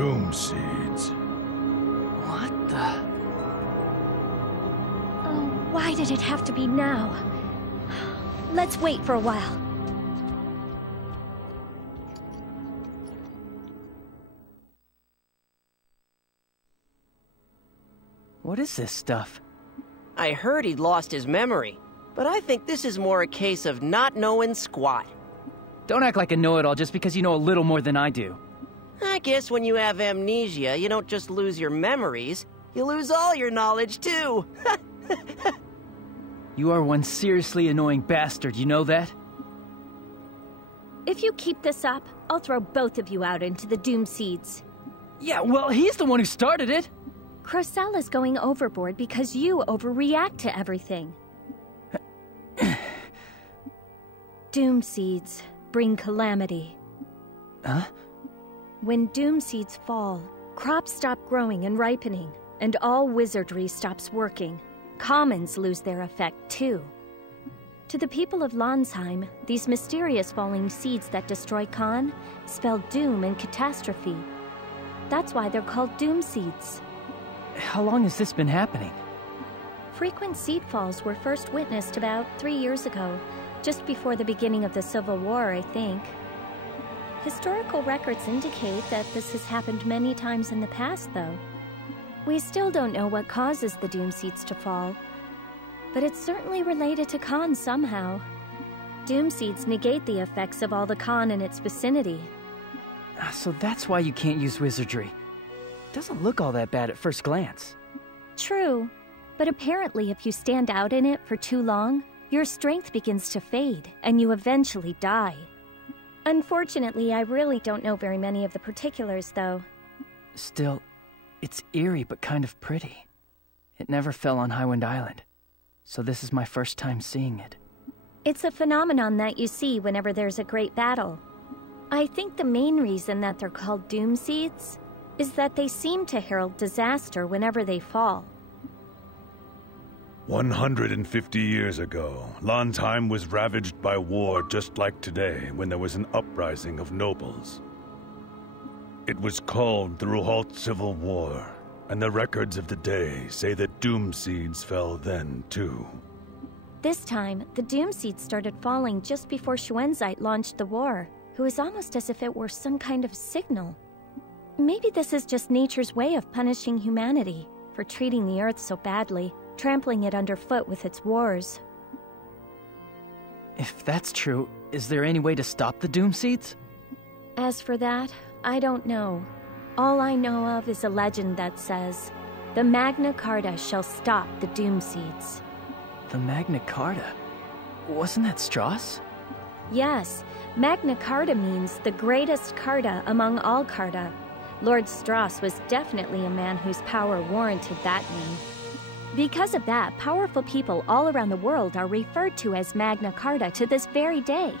Doom seeds. What the? Oh, why did it have to be now? Let's wait for a while. What is this stuff? I heard he'd lost his memory, but I think this is more a case of not knowing squat. Don't act like a know-it-all just because you know a little more than I do. I guess when you have amnesia, you don't just lose your memories, you lose all your knowledge too. You are one seriously annoying bastard, you know that? If you keep this up, I'll throw both of you out into the Doom Seeds. Yeah, well, he's the one who started it! Crocella's going overboard because you overreact to everything. Doom Seeds bring calamity. Huh? When Doom Seeds fall, crops stop growing and ripening, and all wizardry stops working. Commons lose their effect, too. To the people of Landsheim, these mysterious falling seeds that destroy Khan spell doom and catastrophe. That's why they're called Doom Seeds. How long has this been happening? Frequent seed falls were first witnessed about 3 years ago, just before the beginning of the Civil War, I think. Historical records indicate that this has happened many times in the past, though. We still don't know what causes the Doom Seeds to fall, but it's certainly related to Khan somehow. Doom Seeds negate the effects of all the Khan in its vicinity. So that's why you can't use wizardry. Doesn't look all that bad at first glance. True, but apparently if you stand out in it for too long, your strength begins to fade, and you eventually die. Unfortunately, I really don't know very many of the particulars, though. Still, it's eerie but kind of pretty. It never fell on Highwind Island, so this is my first time seeing it. It's a phenomenon that you see whenever there's a great battle. I think the main reason that they're called Doom Seeds is that they seem to herald disaster whenever they fall. 150 years ago, Landsheim was ravaged by war just like today when there was an uprising of nobles. It was called the Ruhalt Civil War, and the records of the day say that Doom Seeds fell then, too. This time, the Doom Seeds started falling just before Schwenzite launched the war. It was almost as if it were some kind of signal. Maybe this is just nature's way of punishing humanity for treating the Earth so badly, trampling it underfoot with its wars. If that's true, is there any way to stop the Doom Seeds? As for that, I don't know. All I know of is a legend that says, the Magna Carta shall stop the Doom Seeds. The Magna Carta? Wasn't that Strauss? Yes, Magna Carta means the greatest Carta among all Carta. Lord Strauss was definitely a man whose power warranted that name. Because of that, powerful people all around the world are referred to as Magna Carta to this very day.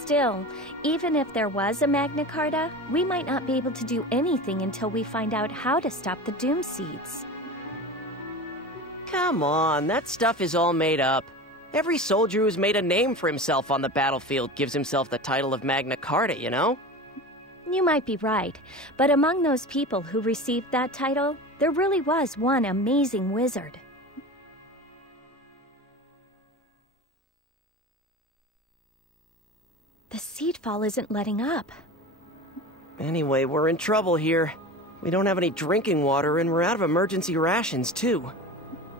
Still, even if there was a Magna Carta, we might not be able to do anything until we find out how to stop the Doom Seeds. Come on, that stuff is all made up. Every soldier who's made a name for himself on the battlefield gives himself the title of Magna Carta, you know? You might be right, but among those people who received that title, there really was one amazing wizard. The seed fall isn't letting up. Anyway, we're in trouble here. We don't have any drinking water, and we're out of emergency rations, too.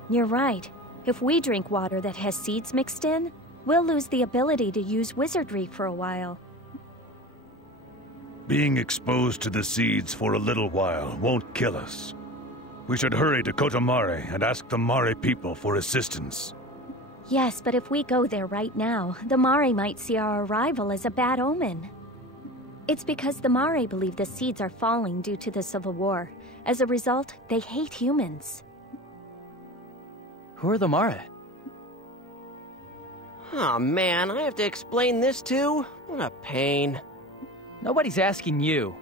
You're right. If we drink water that has seeds mixed in, we'll lose the ability to use wizardry for a while. Being exposed to the seeds for a little while won't kill us. We should hurry to Kotomare and ask the Mare people for assistance. Yes, but if we go there right now, the Mare might see our arrival as a bad omen. It's because the Mare believe the seeds are falling due to the Civil War. As a result, they hate humans. Who are the Mare? Aw, man, I have to explain this too? What a pain. Nobody's asking you.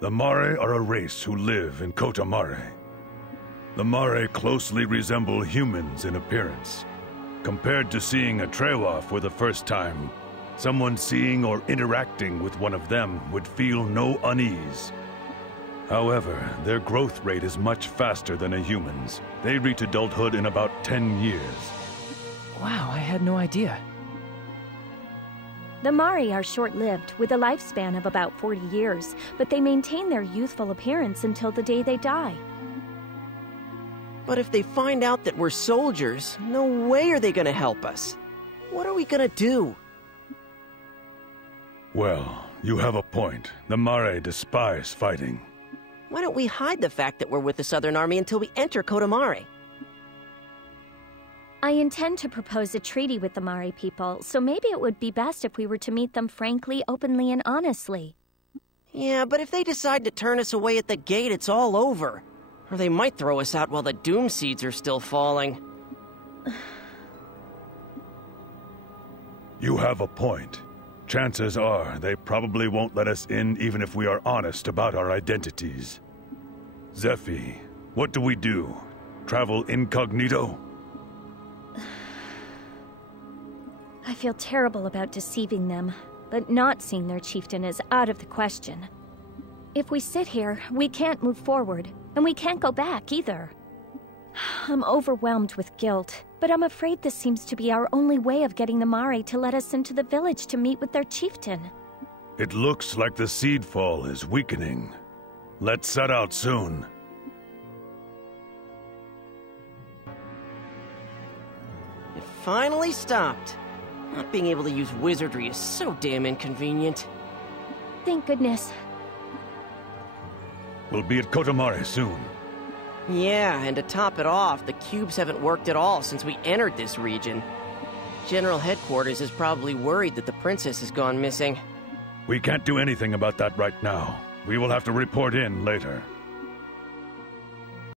The Mare are a race who live in Kotomare. The Mare closely resemble humans in appearance. Compared to seeing a Trewa for the first time, Someone seeing or interacting with one of them would feel no unease. However, their growth rate is much faster than a human's. They reach adulthood in about 10 years. Wow, I had no idea. The Mari are short-lived, with a lifespan of about 40 years, but they maintain their youthful appearance until the day they die. But if they find out that we're soldiers, no way are they gonna help us. What are we gonna do? Well, you have a point. The Mare despise fighting. Why don't we hide the fact that we're with the Southern Army until we enter Kotamare? I intend to propose a treaty with the Mari people, so maybe it would be best if we were to meet them frankly, openly, and honestly. Yeah, but if they decide to turn us away at the gate, it's all over. Or they might throw us out while the doom seeds are still falling. You have a point. Chances are they probably won't let us in even if we are honest about our identities. Zephi, what do we do? Travel incognito? I feel terrible about deceiving them, but not seeing their chieftain is out of the question. If we sit here, we can't move forward, and we can't go back either. I'm overwhelmed with guilt, but I'm afraid this seems to be our only way of getting the Mare to let us into the village to meet with their chieftain. It looks like the seed fall is weakening. Let's set out soon. It finally stopped. Not being able to use wizardry is so damn inconvenient. Thank goodness. We'll be at Kotamare soon. Yeah, and to top it off, the cubes haven't worked at all since we entered this region. General Headquarters is probably worried that the princess has gone missing. We can't do anything about that right now. We will have to report in later.